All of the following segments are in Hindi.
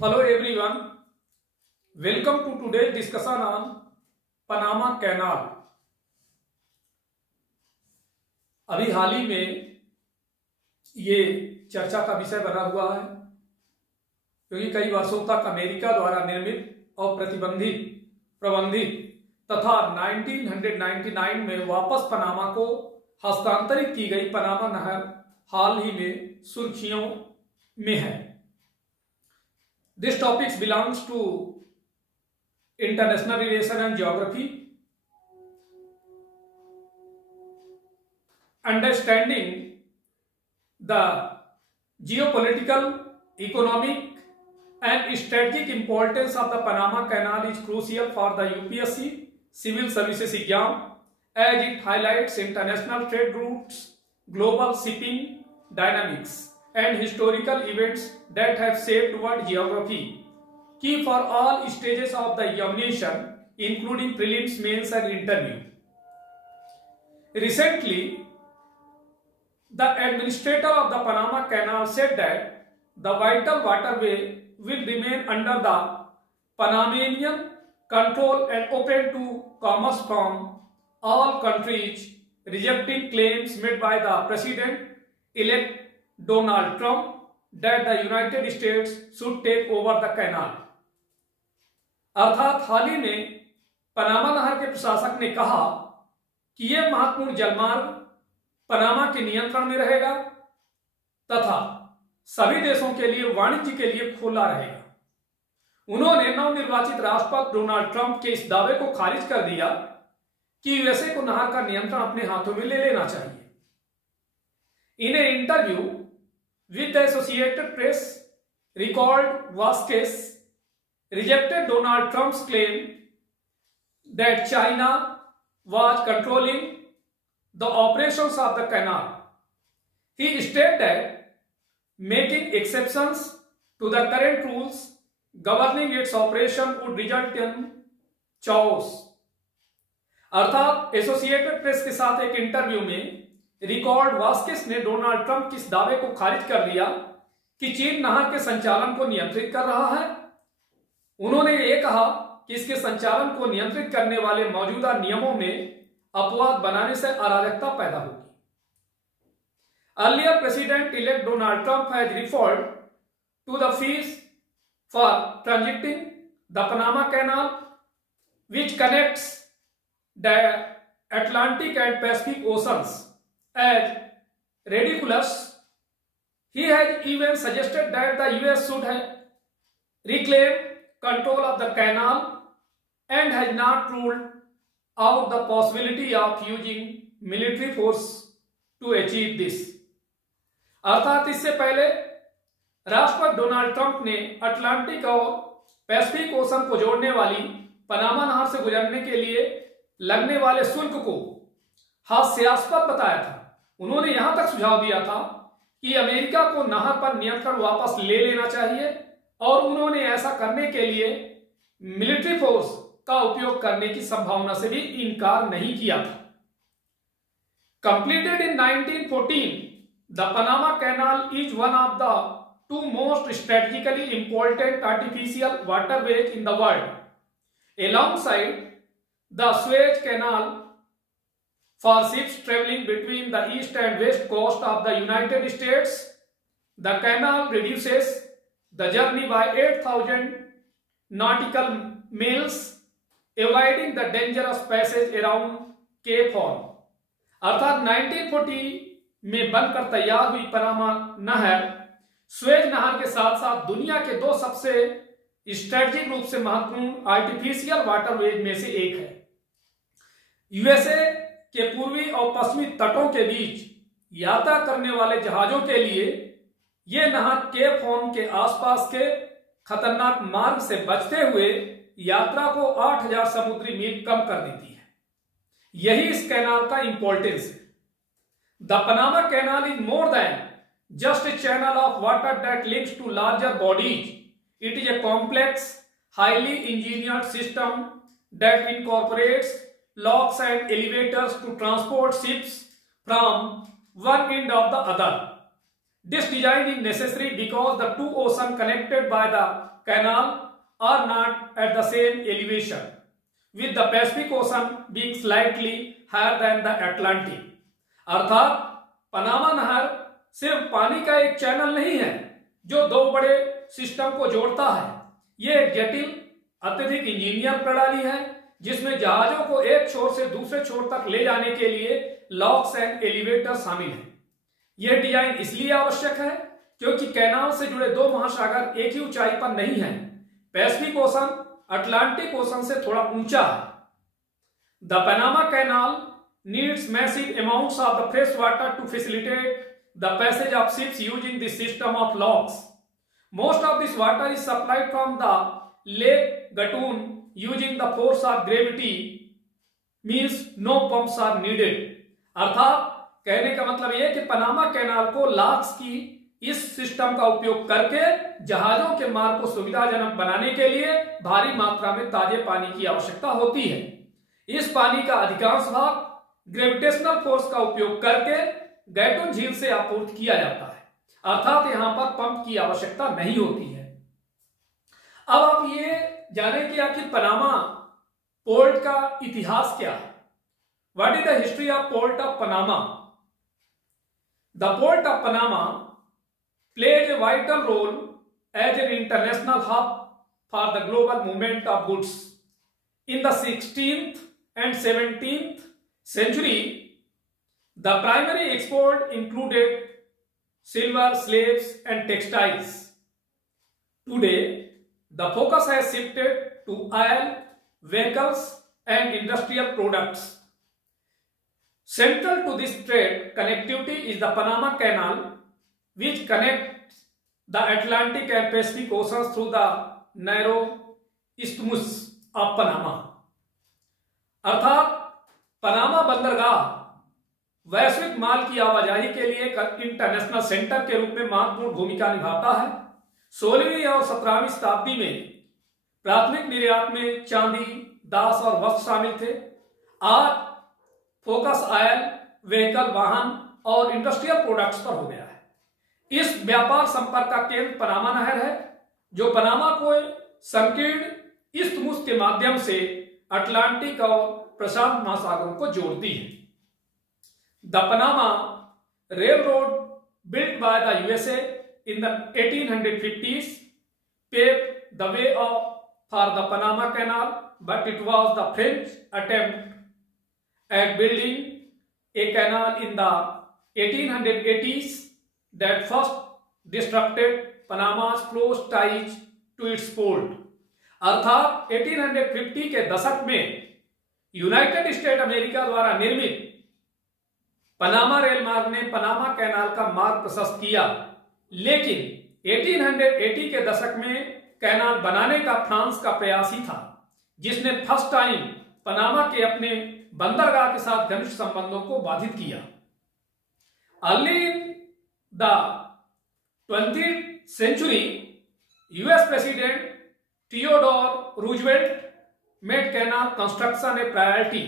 Hello everyone, welcome to today's discussion on Panama canal. अभी हाल ही में ये चर्चा का विषय बना हुआ है क्योंकि कई वर्षों तक अमेरिका द्वारा निर्मित और प्रबंधित तथा 1999 में वापस पनामा को हस्तांतरित की गई पनामा नहर हाल ही में सुर्खियों में है। This topic belongs to international relation and geography. Understanding the geopolitical, economic and strategic importance of the Panama Canal is crucial for the UPSC Civil Services exam as it highlights international trade routes, global shipping dynamics and historical events that have shaped world geography. Key for all stages of the examination, including prelims, mains and interview. Recently, the administrator of the Panama Canal said that the vital waterway will remain under the Panamanian control and open to commerce from all countries, rejecting claims made by the President-elect Donald Trump that the United States should take over the canal. अर्थात हाल ही में पनामा नहर के प्रशासक ने कहा कि यह महत्वपूर्ण जलमार्ग पनामा के नियंत्रण में रहेगा तथा सभी देशों के लिए वाणिज्य के लिए खुला रहेगा। उन्होंने नवनिर्वाचित राष्ट्रपति डोनाल्ड ट्रंप के इस दावे को खारिज कर दिया कि यूएसए को नहर का नियंत्रण अपने हाथों में ले लेना चाहिए। In an interview with the Associated Press, Ricardo Vasquez rejected Donald Trump's claim that China was controlling the operations of the canal. He stated that making exceptions to the current rules governing its operation would result in chaos. अर्थात एसोसिएटेड प्रेस के साथ एक इंटरव्यू में रिकॉर्ड वास्केस ने डोनाल्ड ट्रंप के इस दावे को खारिज कर दिया कि चीन नहर के संचालन को नियंत्रित कर रहा है। उन्होंने ये कहा कि इसके संचालन को नियंत्रित करने वाले मौजूदा नियमों में अपवाद बनाने से अराजकता पैदा होगी। Earlier President-elect Donald Trump has referred to the fees for transiting the Panama Canal, which connects the Atlantic and Pacific Oceans, as ridiculous. He has even suggested that the US should reclaim control of the canal and has not ruled out the possibility of using military force to achieve this. अर्थात इससे पहले राष्ट्रपति डोनाल्ड ट्रंप ने अटलांटिक और पैसिफिक ओशन को जोड़ने वाली पनामा नहर से गुजरने के लिए लगने वाले शुल्क को हास्यास्पद बताया था। उन्होंने यहां तक सुझाव दिया था कि अमेरिका को नहर पर नियंत्रण वापस ले लेना चाहिए और उन्होंने ऐसा करने के लिए मिलिट्री फोर्स का उपयोग करने की संभावना से भी इनकार नहीं किया था। Completed in 1914, the Panama Canal is one of the two most strategically important artificial waterways in the world, alongside the Suez Canal for ships traveling between the east and west coast of the United States. The canal reduces the journey by 8,000 nautical miles, avoiding the dangerous passage around Cape Horn. अर्थात 1940 में बनकर तैयार हुई पनामा नहर स्वेज नहर के साथ साथ दुनिया के दो सबसे स्ट्रेटेजिक रूप से महत्वपूर्ण आर्टिफिशियल वाटरवेज में से एक है। यूएसए के पूर्वी और पश्चिमी तटों के बीच यात्रा करने वाले जहाजों के लिए यह नहर केप हॉर्न के आसपास के खतरनाक मार्ग से बचते हुए यात्रा को 8,000 समुद्री मील कम कर देती है। यही इस कैनाल का इंपॉर्टेंस है। The Panama canal is more than just a channel of water that links to larger bodies. It is a complex, highly engineered system that incorporates locks and elevators to transport ships from one end of the other. This design is necessary because the two oceans connected by the canal are not at the same elevation, with the Pacific Ocean being slightly higher than the Atlantic. अर्थात पनामा नहर सिर्फ पानी का एक चैनल नहीं है जो दो बड़े सिस्टम को जोड़ता है। यह एक जटिल अत्यधिक इंजीनियर प्रणाली है जिसमें जहाजों को एक छोर से दूसरे छोर तक ले जाने के लिए लॉक्स एंड एलिवेटर शामिल हैं। यह डिजाइन इसलिए आवश्यक है क्योंकि कैनाल से जुड़े दो महासागर एक ही ऊंचाई पर नहीं हैं। पैसिफिक ओशन अटलांटिक ओशन से थोड़ा ऊंचा है। The Panama canal needs massive amounts of the fresh water to facilitate the passage of ships using this system of locks. Most of this water is supplied from the lake Gatun using the force of gravity, means no pumps are needed. अर्थात कहने का मतलब यह कि पनामा कैनाल को लॉक्स की इस सिस्टम का उपयोग करके जहाजों के मार्ग को सुविधाजनक बनाने के लिए भारी मात्रा में ताजे पानी की आवश्यकता होती है। इस पानी का अधिकांश भाग ग्रेविटेशनल फोर्स का उपयोग करके गैटून झील से आपूर्ति किया जाता है, अर्थात यहां पर पंप की आवश्यकता नहीं होती है। अब आप ये जाने कि आखिर पनामा पोर्ट का इतिहास क्या है। What is the history of port of Panama? The port of Panama plays a vital role as an international hub for the global movement of goods. In the 16th and 17th century, the primary export included silver, slaves, and textiles. Today, the focus has shifted to oil, vehicles, and industrial products. Central to this trade connectivity is the Panama Canal, which connects the Atlantic and Pacific Oceans through the narrow isthmus of Panama. अर्थात पनामा बंदरगाह वैश्विक माल की आवाजाही के लिए एक इंटरनेशनल सेंटर के रूप में महत्वपूर्ण भूमिका निभाता है। 16वीं और 17वीं शताब्दी में प्राथमिक निर्यात में चांदी, दास और वस्त्र शामिल थे। आज फोकस ऑयल, व्हीकल, वाहन और इंडस्ट्रियल प्रोडक्ट्स पर हो गया है। इस व्यापार संपर्क का केंद्र पनामा नहर है जो पनामा को संकीर्ण इस्थमुस के माध्यम से अटलांटिक और प्रशांत महासागरों को जोड़ती है। The Panama rail road built by the USA in the 1850s paved the way for the Panama Canal, but it was the French attempt at building a canal in the 1880s that first disrupted Panama's close ties to its port. अर्थात 1850 के दशक में यूनाइटेड स्टेट अमेरिका द्वारा निर्मित पनामा रेल मार्ग ने पनामा कैनाल का मार्ग प्रशस्त किया, लेकिन 1880 के दशक में कैनाल बनाने का फ्रांस का प्रयास ही था जिसने फर्स्ट टाइम पनामा के अपने बंदरगाह के साथ घनिष्ठ संबंधों को बाधित किया। Early in the 20th century, US President Theodore Roosevelt made canal construction a priority.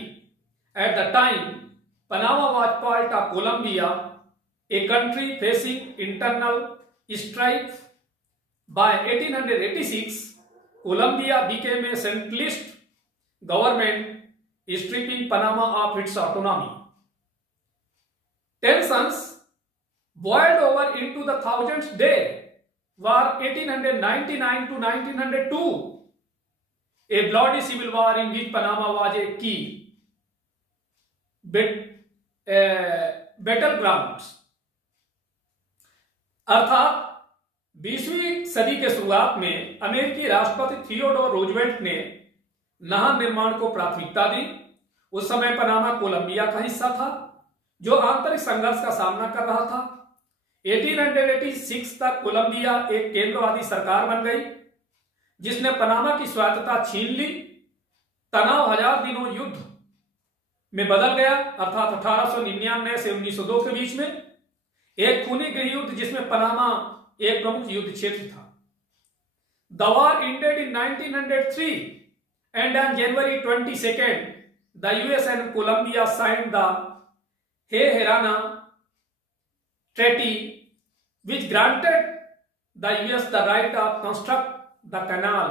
At the time, Panama was part of Colombia, a country facing internal strife. By 1886, Colombia became a centralist government, stripping Panama of its autonomy. Tensions boiled over into the thousandth day war 1899 to 1902, a bloody civil war in which Panama was a key battlegrounds. अर्थात 20वीं सदी के शुरुआत में अमेरिकी राष्ट्रपति थियोडोर रूजवेल्ट ने नहर निर्माण को प्राथमिकता दी। उस समय पनामा कोलंबिया का हिस्सा था जो आंतरिक संघर्ष का सामना कर रहा था। 1886 तक कोलंबिया एक केंद्रवादी सरकार बन गई जिसने पनामा की स्वायत्तता छीन ली। तनाव 1000 दिनों युद्ध में बदल गया, अर्थात 1899 से 1902 के बीच में एक खूनी गृह युद्ध जिसमें पनामा एक प्रमुख युद्ध क्षेत्र था। The war ended in 1903 and on January 22nd the US and Colombia signed the Herran treaty which granted the US the right of construct the canal.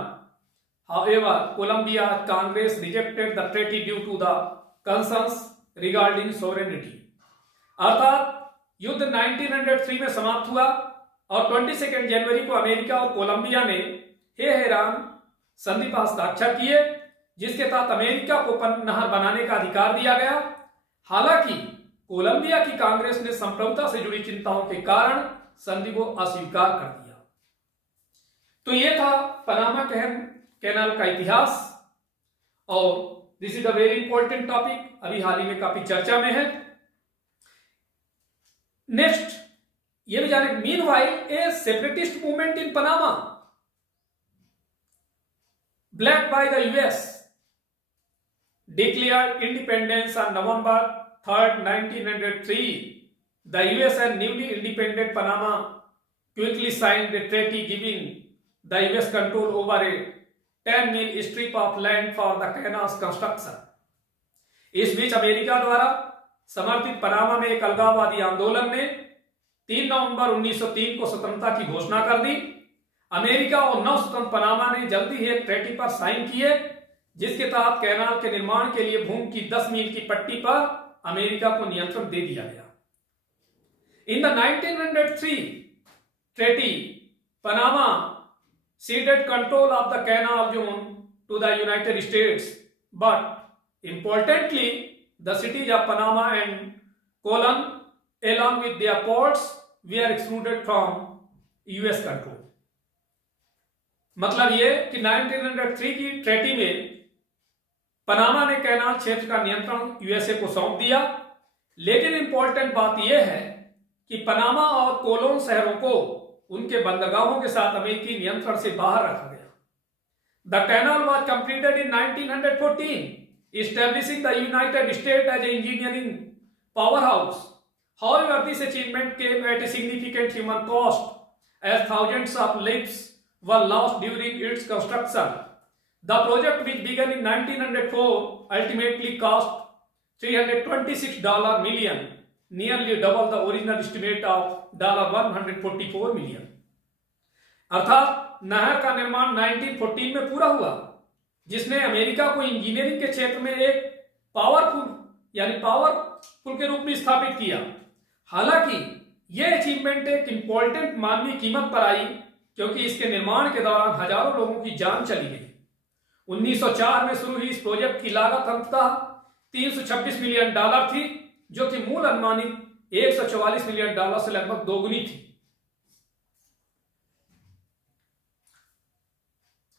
However, Colombia Congress rejected the treaty due to the concerns regarding sovereignty. अर्थात युद्ध 1903 में समाप्त हुआ और 22 जनवरी को अमेरिका और कोलंबिया ने हेरान संधि पर हस्ताक्षर किए, जिसके तहत अमेरिका को नहर बनाने का अधिकार दिया गया। हालांकि कोलंबिया की कांग्रेस ने संप्रभुता से जुड़ी चिंताओं के कारण संधि को अस्वीकार कर दिया। तो यह था पनामा कैनाल का इतिहास और this is a very important topic, अभी हाल ही में काफी चर्चा में है। नेक्स्ट ये भी जाने, meanwhile A separatist movement in Panama black by the US declared independence on November 3rd, 1903. The US and newly independent Panama quickly signed a treaty giving the US control over a 10-mile strip of land for the canal's construction. इस बीच अमेरिका द्वारा समर्थित पनामा में एक अलगाववादी आंदोलन ने 3 नवंबर 1903 को स्वतंत्रता की घोषणा कर दी। अमेरिका और नव स्वतंत्र पनामा ने जल्दी ही एक ट्रीटी पर साइन किए, जिसके तहत कैनाल के निर्माण के लिए भूमि की 10 मील की पट्टी पर अमेरिका को नियंत्रण दे दिया गया। In the 1903 treaty Panama ceded control of the canal zone to the United States, but importantly the cities of Panama and Colon along with their ports were excluded from US control. मतलब ये कि 1903 की ट्रीटी में पनामा ने कैनाल क्षेत्र का नियंत्रण यूएसए को सौंप दिया, लेकिन इंपॉर्टेंट बात यह है कि पनामा और कोलोन शहरों को उनके बंदरगाहों के साथ अमेरिकी नियंत्रण से बाहर रखा गया। The canal was completed in 1914, establishing the United State as a engineering power house. However this achievement came at a significant human cost as thousands of lives were lost during its construction. The project, which began in 1904, ultimately cost $326 million, nearly double the original estimate of $144 million. अर्थात नहर का निर्माण 1914 में पूरा हुआ, जिसने अमेरिका को इंजीनियरिंग के क्षेत्र में एक पावरफुल के रूप में स्थापित किया। हालांकि यह अचीवमेंट एक इंपॉर्टेंट मानवीय कीमत पर आई, क्योंकि इसके निर्माण के दौरान हजारों लोगों की जान चली गई। 1904 में शुरू हुई इस प्रोजेक्ट की लागत अंततः $326 मिलियन थी, जो कि मूल अनुमानित $144 मिलियन से लगभग दोगुनी थी।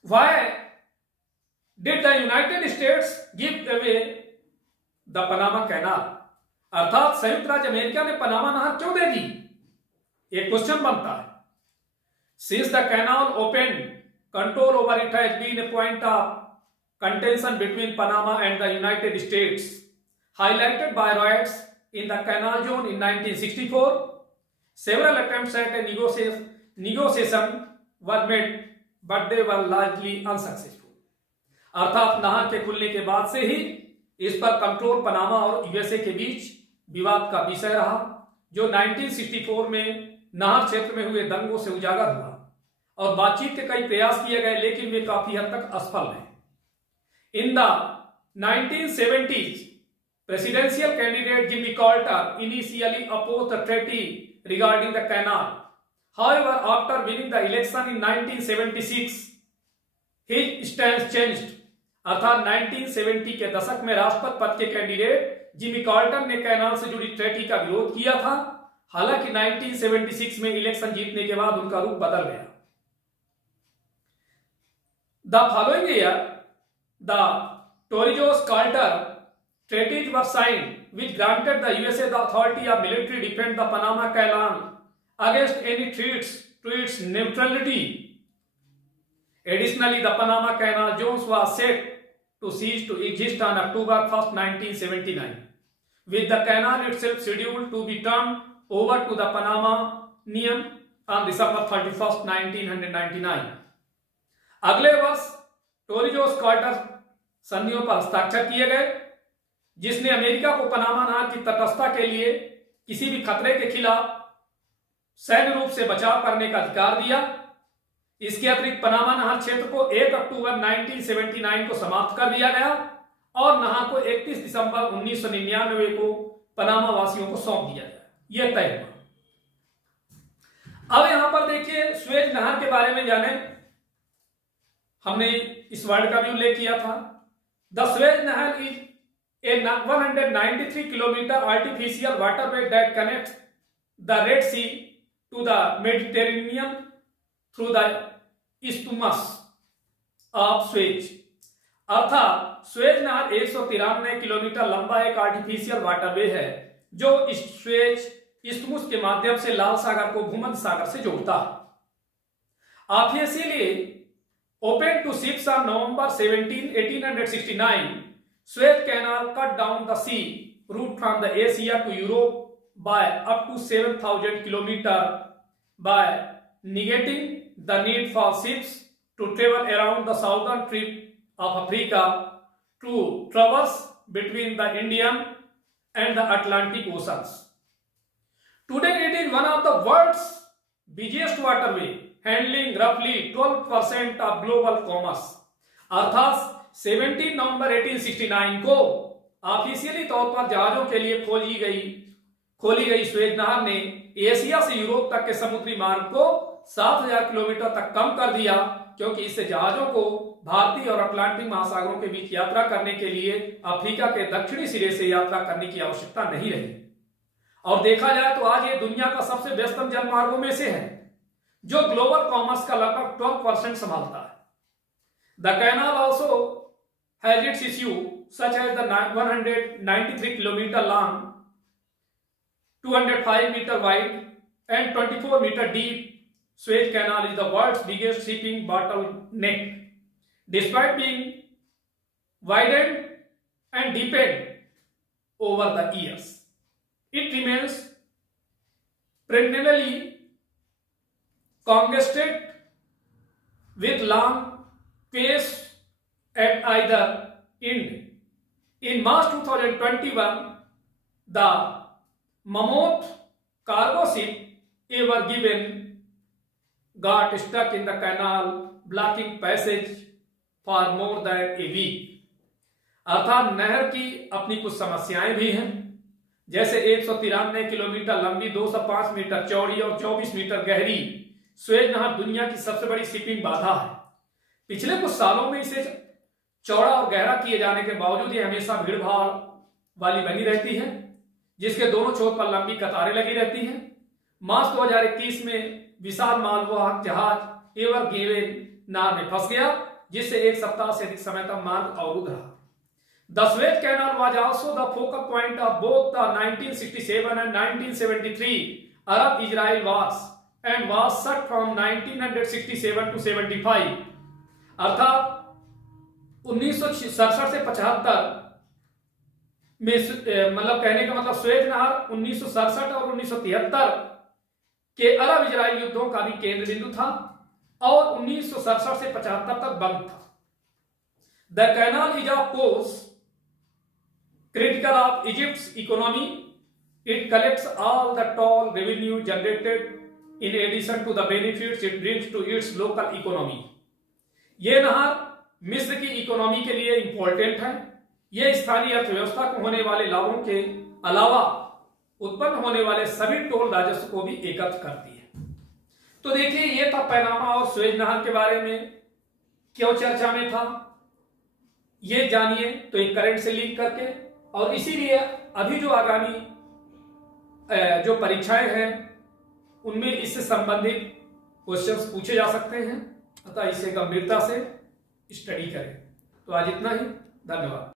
Why did the United States give away the Panama Canal? अर्थात संयुक्त राज्य अमेरिका ने पनामा नहर क्यों दे दी? एक क्वेश्चन बनता है। Since the canal opened, control over it has been a point of contention between Panama and the United States, highlighted by riots in the canal zone in 1964. Several attempts at a negotiation were made, but they were largely unsuccessful. अर्थात नहर के खुलने के बाद से ही इस पर कंट्रोल पनामा और यूएसए के बीच विवाद का विषय रहा, जो 1964 में नहर क्षेत्र में हुए दंगों से उजागर हुआ, और बातचीत के कई प्रयास किए गए, लेकिन वे काफी हद तक असफल रहे। In the 1970s, presidential candidate Jimmy Carter initially opposed the treaty regarding the canal. However, after winning the election in 1976, his stance changed. अर्थात 1970 के दशक में राष्ट्रपति पद के कैंडिडेट जिमी कार्टर ने कैनाल से जुड़ी ट्रीटी का विरोध किया था। हालांकि 1976 में इलेक्शन जीतने के बाद उनका रुख बदल गया। The following year, the Torrijos-Carter treaties were signed, which granted the USA the authority of military defend the Panama Canal against any threats to its neutrality. Additionally, the Panama Canal zones was set to cease to exist on October 1st, 1979, with the canal itself scheduled to be turned over to the Panamanian on December 31st, 1999. अगले वर्ष टोरिजोस-कार्टर संधियों पर हस्ताक्षर किए गए, जिसने अमेरिका को पनामा नहर की तटस्थता के लिए किसी भी खतरे के खिलाफ सैन्य रूप से बचाव करने का अधिकार दिया। इसके अतिरिक्त पनामा नहर क्षेत्र को 1 अक्टूबर 1979 को समाप्त कर दिया गया और नहर को 31 दिसंबर 1999 को पनामा वासियों को सौंप दिया गया। यह तय हुआ। अब यहां पर देखिए सुएज नहर के बारे में जाने, हमने इस वर्ड का भी उल्लेख किया था। द सुएज नहर is a 193 kilometre artificial waterway that connects the Red Sea to the Mediterranean through the isthmus of Suez. अर्थात सुएज नहर 193 किलोमीटर लंबा एक आर्टिफिशियल वाटरवे है जो इस सुएज इस्थमुस के माध्यम से लाल सागर को भूमध्य सागर से जोड़ता है। Officially open to ships on November 17, 1869, Suez canal cut down the sea route from the Asia to Europe by up to 7,000 kilometer by negating the need for ships to travel around the southern tip of Africa to traverse between the Indian and the Atlantic Oceans. Today it is one of the world's busiest waterway, handling roughly 12% of global commerce. अर्थात 17 नवंबर 1869 को ऑफिशियली तौर पर जहाजों के लिए खोली गई सुएज नहर ने एशिया से यूरोप तक के समुद्री मार्ग को 7,000 किलोमीटर तक कम कर दिया, क्योंकि इससे जहाजों को भारतीय और अटलांटिक महासागरों के बीच यात्रा करने के लिए अफ्रीका के दक्षिणी सिरे से यात्रा करने की आवश्यकता नहीं रही। और देखा जाए तो आज ये दुनिया का सबसे व्यस्तम जलमार्गों में से है, जो ग्लोबल कॉमर्स का लगभग 12% संभालता है। The canal also has its issue such as the 193 kilometre long, 205 meter wide and 24 meter deep Suez Canal is the world's biggest shipping bottleneck. Despite being widened and deepened over the years, it remains perennially congested with long quays at either end. In March 2021, the mammoth cargo ship ever given got stuck in the canal, blocking passage for more than a week. अर्थात नहर की अपनी कुछ समस्याएं भी हैं, जैसे 193 किलोमीटर लंबी, 205 मीटर चौड़ी और 24 मीटर गहरी सुएज नहर दुनिया की सबसे बड़ी शिपिंग बाधा है। पिछले कुछ सालों में इसे चौड़ा और गहरा किए जाने के बावजूद ये हमेशा भीड़ भाड़ वाली बनी रहती है, जिसके दोनों छोर पर लंबी कतारें लगी रहती हैं। मार्च 2021 में विशाल मालवाहक जहाज एवर गिवन नहर में फंस गया, जिससे एक सप्ताह से अधिक समय तक मार्ग अवरुद्ध रहा। The Suez canal was also the focal point of both the 1967 and 1973 Arab Israel Wars and was shut from 1967 to 75। अर्थात 1967 से 75 में, मतलब कहने का मतलब सुएज नहर 1967 और 1973 के अरब इजराइल युद्धों का भी केंद्र बिंदु था और 1967 से 75 तक बंद था। The canal is of course critical of Egypt's economy. It collects all the toll revenue generated in addition to the benefits it brings to its local economy. यह नहर मिस्र की इकोनॉमी के लिए इंपॉर्टेंट है। यह स्थानीय अर्थव्यवस्था को होने वाले लाभों के अलावा उत्पन्न होने वाले सभी टोल राजस्व को भी एकत्र करती है। तो देखिए, यह था पनामा और सुएज नहर के बारे में क्यों चर्चा में था, ये जानिए तो एक करंट से लिंक करके। और इसीलिए अभी जो आगामी जो परीक्षाएं हैं उनमें इससे संबंधित क्वेश्चंस पूछे जा सकते हैं, अतः इसे गंभीरता से स्टडी करें। तो आज इतना ही, धन्यवाद।